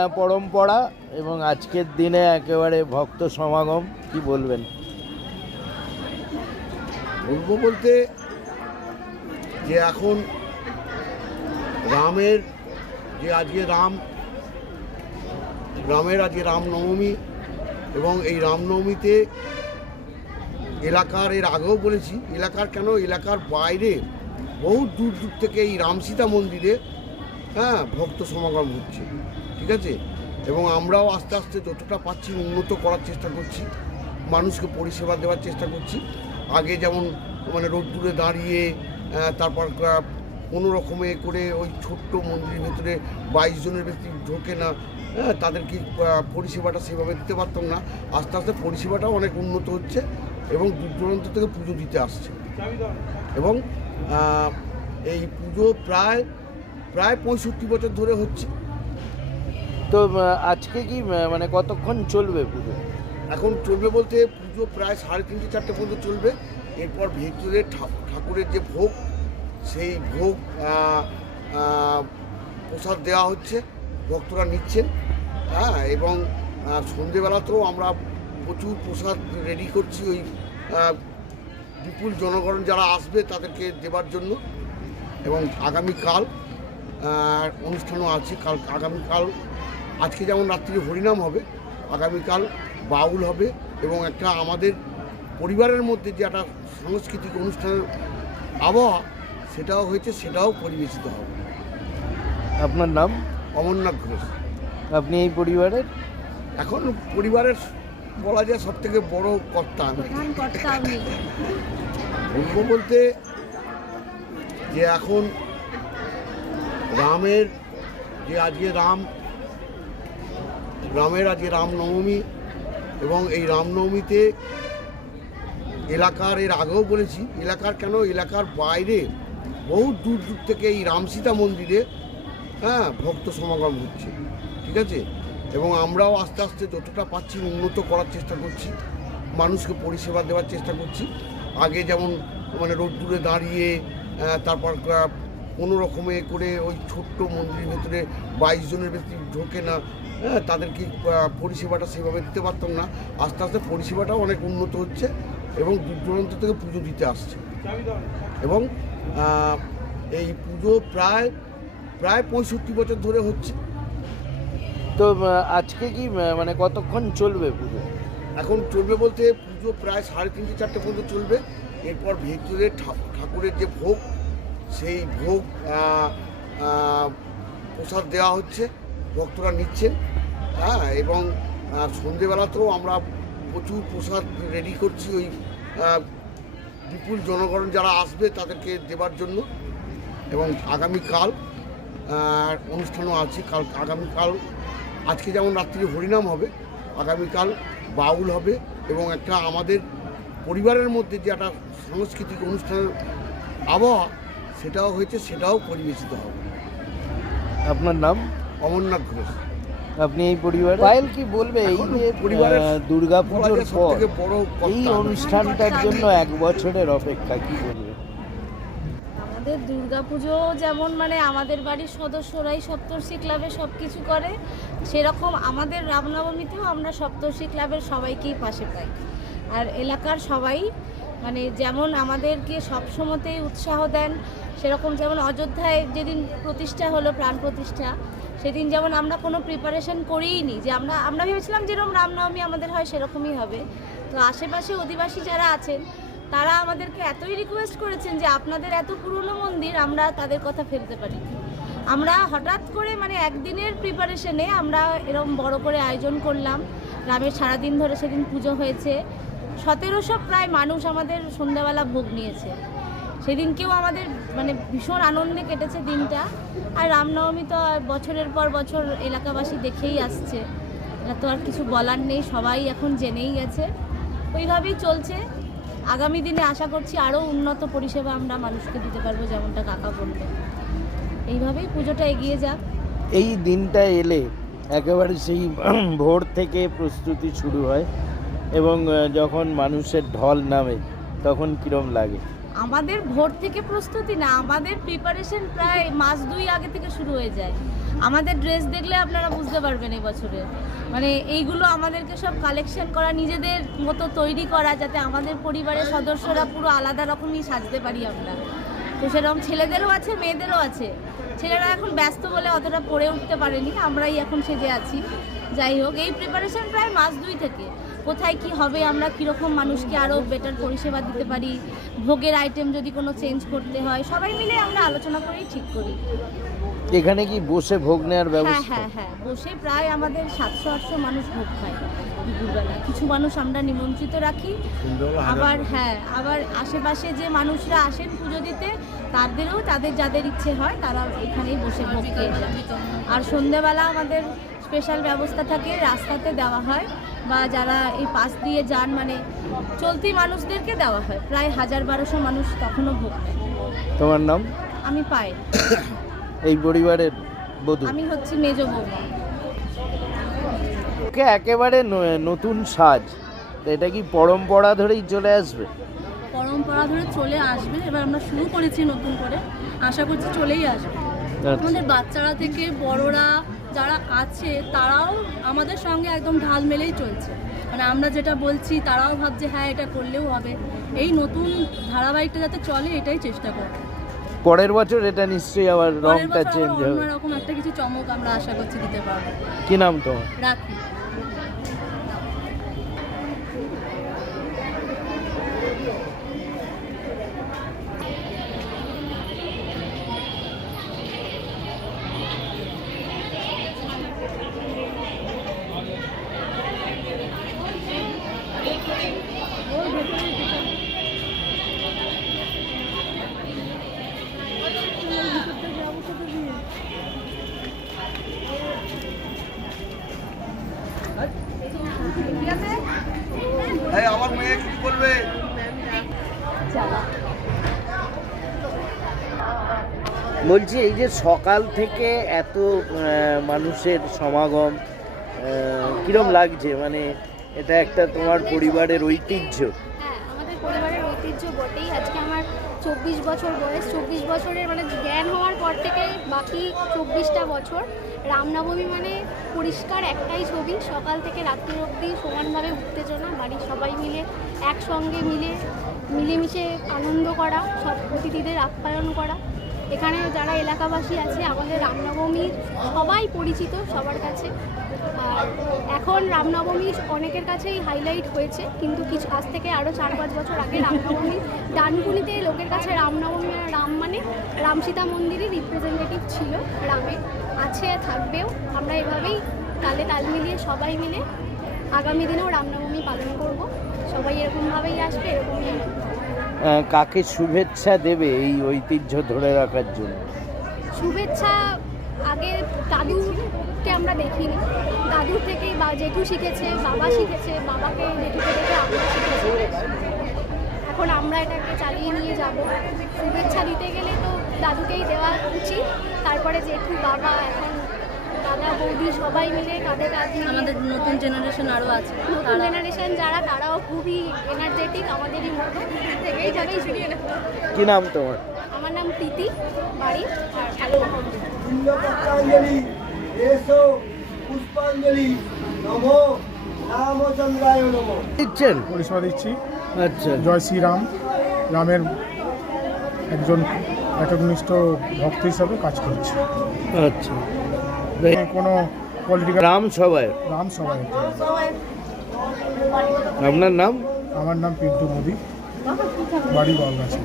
পরম্পরা এবং আজকের দিনে একেবারে ভক্ত সমাগম, কি বলবেন? বলব বলতে যে এখন রামের যে আজকে রাম, রামের আজকে রামনবমী এবং এই রামনবমীতে এলাকার, এর আগেও বলেছি, এলাকার কেন? এলাকার বাইরে বহু দূর দূর থেকে এই রামসীতা মন্দিরে হ্যাঁ ভক্ত সমাগম হচ্ছে। ঠিক আছে? এবং আমরাও আস্তে আস্তে যতটা পাচ্ছি উন্নত করার চেষ্টা করছি। মানুষকে পরিষেবা দেওয়ার চেষ্টা করছি। আগে যেমন মানে রোদ্দুরে দাঁড়িয়ে তারপর কোনো রকমে করে ওই ছোট্ট মন্দিরের ভেতরে বাইশ জনের বেশি ঢোকে না। হ্যাঁ তাদেরকে পরিষেবাটা সেভাবে দিতে পারতাম না। আস্তে আস্তে পরিষেবাটাও অনেক উন্নত হচ্ছে এবং দূর দূরান্ত থেকে পুজো দিতে আসছে। এবং এই পুজো প্রায় প্রায় পঁয়ষট্টি বছর ধরে হচ্ছে। তো আজকে কি মানে কতক্ষণ চলবে পুজো? এখন চলবে বলতে পুজো প্রায় সাড়ে তিনটে, চারটে পর্যন্ত চলবে। এরপর ভেতরে ঠাকুরের যে ভোগ, সেই ভোগ প্রসাদ দেওয়া হচ্ছে, ভক্তরা নিচ্ছেন। হ্যাঁ এবং সন্ধেবেলাতেও আমরা প্রচুর প্রসাদ রেডি করছি ওই বিপুল জনগণ যারা আসবে তাদেরকে দেবার জন্য। এবং আগামীকাল অনুষ্ঠানও আছে, কাল, আগামীকাল আজকে যেমন রাত্রি হরিনাম হবে আগামীকাল বাউল হবে এবং একটা আমাদের পরিবারের মধ্যে যে একটা সাংস্কৃতিক অনুষ্ঠানের আবহাওয়া সেটাও হয়েছে সেটাও পরিবেশিত হবে। আপনার নাম? অমরনাথ ঘোষ। আপনি এই পরিবারের? এখন পরিবারের বলা যায় সব থেকে বড় কর্তা আমি। বলব বলতে যে এখন রামের যে আজকে রাম রামের আজকে রামনবমী এবং এই রামনবমীতে এলাকার, এর আগেও বলেছি, এলাকার কেন? এলাকার বাইরে বহু দূর দূর থেকে এই রামসীতা মন্দিরে হ্যাঁ ভক্ত সমাগম হচ্ছে, ঠিক আছে? এবং আমরাও আস্তে আস্তে যতটা পাচ্ছি উন্নত করার চেষ্টা করছি, মানুষকে পরিষেবা দেওয়ার চেষ্টা করছি। আগে যেমন মানে রোদ্দুরে দাঁড়িয়ে তারপর কোনো রকমে করে ওই ছোট্ট মন্দিরের ভেতরে বাইশ জনের বেশি ঢোকে না। হ্যাঁ তাদেরকে পরিষেবাটা সেভাবে দিতে পারতাম না। আস্তে আস্তে পরিষেবাটাও অনেক উন্নত হচ্ছে এবং দূর দূরান্ত থেকে পুজো দিতে আসছে। এবং এই পুজো প্রায় প্রায় পঁয়ষট্টি বছর ধরে হচ্ছে। তো আজকে কি মানে কতক্ষণ চলবে পুজো? এখন চলবে বলতে পুজো প্রায় সাড়ে তিনটে চারটে পর্যন্ত চলবে। এরপর ভেতরে ঠাকুরের যে ভোগ সেই ভোগ প্রসাদ দেওয়া হচ্ছে, ভক্তরা নিচ্ছেন। হ্যাঁ এবং সন্ধেবেলাতেও আমরা প্রচুর প্রসাদ রেডি করছি ওই বিপুল জনগণ যারা আসবে তাদেরকে দেবার জন্য। এবং আগামীকাল অনুষ্ঠানও আছে, কাল, আগামীকাল, আজকে যেমন রাত্রি হরিনাম হবে, আগামীকাল বাউল হবে এবং একটা আমাদের পরিবারের মধ্যে যে একটা সাংস্কৃতিক অনুষ্ঠানের আবহাওয়া সেটাও হয়েছে সেটাও পরিবেশিত হবে। আপনার নাম? অমরনাথ ঘোষ। আপনি এই পরিবার পায়েল কি বলবে? এই যে পরিবারের দুর্গা পুজোর পর থেকে বড় এই অনুষ্ঠানটার জন্য এক বছরের অপেক্ষা কি বলবে? আমাদের দুর্গাপুজো যেমন মানে আমাদের বাড়ির সদস্যরাই সপ্তর্ষি ক্লাবে সব কিছু করে সেরকম আমাদের রামনবমীতেও আমরা সপ্তর্ষি ক্লাবের সবাইকেই পাশে পাই। আর এলাকার সবাই মানে যেমন আমাদেরকে সবসময়তেই উৎসাহ দেন, সেরকম যেমন অযোধ্যায় যেদিন প্রতিষ্ঠা হলো, প্রাণ প্রতিষ্ঠা, সেদিন যেমন আমরা কোনো প্রিপারেশন করিই নি, যে আমরা আমরা ভেবেছিলাম যেরকম রামনবমী আমাদের হয় সেরকমই হবে। তো আশেপাশে অধিবাসী যারা আছেন, তারা আমাদেরকে এতই রিকোয়েস্ট করেছেন যে আপনাদের এত পুরনো মন্দির আমরা তাদের কথা ফেলতে পারি। আমরা হঠাৎ করে মানে একদিনের প্রিপারেশনে আমরা এরকম বড় করে আয়োজন করলাম। গ্রামের সারাদিন ধরে সেদিন পুজো হয়েছে। সতেরোশো প্রায় মানুষ আমাদের সন্ধ্যাবেলা ভোগ নিয়েছে। সেদিনকেও আমাদের মানে ভীষণ আনন্দে কেটেছে দিনটা। আর রামনবমী তো বছরের পর বছর এলাকাবাসী দেখেই আসছে। এটা তো আর কিছু বলার নেই, সবাই এখন জেনেই গেছে। ওইভাবেই চলছে। আগামী দিনে আশা করছি আরও উন্নত পরিষেবা আমরা মানুষকে দিতে পারব যেমনটা কাকা বলবে এইভাবেই পুজোটা এগিয়ে যাক। এই দিনটা এলে একেবারে সেই ভোর থেকে প্রস্তুতি শুরু হয়। এবং যখন মানুষের ঢল নামে, তখন কিরম লাগে? আমাদের ভোর থেকে প্রস্তুতি না, আমাদের প্রিপারেশন প্রায় মাস দুই আগে থেকে শুরু হয়ে যায়। আমাদের ড্রেস দেখলে আপনারা বুঝতে পারবেন এই বছরে। মানে এইগুলো আমাদেরকে সব কালেকশন করা, নিজেদের মতো তৈরি করা, যাতে আমাদের পরিবারের সদস্যরা পুরো আলাদা রকমই সাজতে পারি আমরা। তো সেরকম ছেলেদেরও আছে, মেয়েদেরও আছে। ছেলেরা এখন ব্যস্ত বলে অতটা পড়ে উঠতে পারেনি, আমরাই এখন সেজে আছি। যাই হোক, এই প্রিপারেশন প্রায় মাস দুই থেকে। কোথায় কি হবে আমরা কীরকম মানুষকে আরও বেটার পরিষেবা দিতে পারি ভোগের আইটেম যদি কোনো চেঞ্জ করতে হয় সবাই মিলে আমরা আলোচনা করেই ঠিক করি। এখানে কি বসে ভোগ নেওয়ার হ্যাঁ ব্যবস্থা? হ্যাঁ হ্যাঁ বসে প্রায় আমাদের সাতশো আটশো মানুষ ভোগ খায় দুপুরবেলা। কিছু মানুষ আমরা নিমন্ত্রিত রাখি। আবার হ্যাঁ আবার আশেপাশে যে মানুষরা আসেন পুজো দিতে তাদেরও তাদের যাদের ইচ্ছে হয় তারা এখানেই বসে ভোগ খেয়ে আর সন্ধেবেলা আমাদের স্পেশাল ব্যবস্থা থাকে রাস্তাতে দেওয়া হয়। বা যারা এই পাশ দিয়ে যান মানে চলতি মানুষদেরকে দেওয়া হয়। প্রায় হাজার বারোশো মানুষ তখনও ভোগ তোমার নাম? আমি পাই এই পরিবারের বধূ? আমি হচ্ছি মেজ বৌমা। ওকে একেবারে ন- নতুন সাজ। তো এটা কি পরম্পরা ধরেই চলে আসবে? পরম্পরা ধরে চলে আসবে। এবার আমরা শুরু করেছি নতুন করে। আশা করছি চলেই আসবে। আচ্ছা। আমাদের বাচ্চারা থেকে বড়রা যারা আছে তারাও আমাদের সঙ্গে একদম ঢাল মেলেই চলছে। মানে আমরা যেটা বলছি তারাও ভাবছে হ্যাঁ এটা করলেও হবে। এই নতুন ধারাবাহিকটা যাতে চলে এটাই চেষ্টা করব। পরের বছর এটা নিশ্চয়ই আবার রংটা চেঞ্জ হবে। অন্যরকম একটা কিছু চমক আমরা আশা করছি দিতে পারব। কি নাম তো রাখি। আমার মেয়ে কিছু বলবে? বলছি এই যে সকাল থেকে এত মানুষের সমাগম কিরম লাগছে? মানে এটা একটা তোমার পরিবারের ঐতিহ্য। হ্যাঁ আমাদের পরিবারের ঐতিহ্য বটেই। আজকে আমার চব্বিশ বছর বয়স, চব্বিশ বছরের মানে জ্ঞান হওয়ার পর থেকে বাকি চব্বিশটা বছর রামনবমী মানে পরিষ্কার একটাই ছবি, সকাল থেকে রাত্রি অবধি সমানভাবে উত্তেজনা, বাড়ির সবাই মিলে একসঙ্গে মিলে, মিলেমিশে আনন্দ করা, সব অতিথিদের আপ্যায়ন করা। এখানে যারা এলাকাবাসী আছে, আমাদের রামনবমীর সবাই পরিচিত সবার কাছে। আর এখন রামনবমী অনেকের কাছেই হাইলাইট হয়েছে, কিন্তু কিছু আজ থেকে আরও চার পাঁচ বছর আগে রামনবমী ডানকুনিতে লোকের কাছে রামনবমী রাম মানে রাম সীতা মন্দিরই রিপ্রেজেন্টেটিভ ছিল রামের আছে, থাকবেও। আমরা এভাবেই তালে তাল মিলিয়ে সবাই মিলে আগামী দিনেও রামনবমী পালন করব। সবাই এরকমভাবেই আসবে, এরকমই। কাকে শুভেচ্ছা দেবে এই ঐতিহ্য ধরে রাখার জন্য? শুভেচ্ছা আগে দাদুকে আমরা দেখিনি। দাদুর থেকেই বা জেঠু শিখেছে, বাবা শিখেছে, বাবাকে জেঠুকে দেখে আমরা শিখেছি। এখন আমরা এটাকে চালিয়ে নিয়ে যাব। শুভেচ্ছা দিতে গেলে তো দাদুকেই দেওয়া উচিত। তারপরে জেঠু, বাবা, এখন দাদা বৌদি সবাই মিলে কাঁধে কাঁধ আমাদের নতুন জেনারেশন আরও আছে। নতুন জেনারেশন যারা তারাও খুবই এনার্জেটিক আমাদেরই মতো। এইভাবেই কি নাম তোমার? আমার নাম প্রীতি বাড়ি। আর ভালো পুষ্পাঞ্জলি এসো পুষ্পাঞ্জলি নমো রামচন্দ্রায় নমো। দিচ্ছেন? পরিষেবা দিচ্ছি। আচ্ছা। জয় শ্রীরাম রামের একজন একনিষ্ঠ ভক্ত হিসাবে কাজ করছি। আচ্ছা। কোনো পলিটিক্যাল রাম সবাই রাম সবাই আপনার নাম? আমার নাম পিন্টু মোদী। বাড়ি বালগাছি।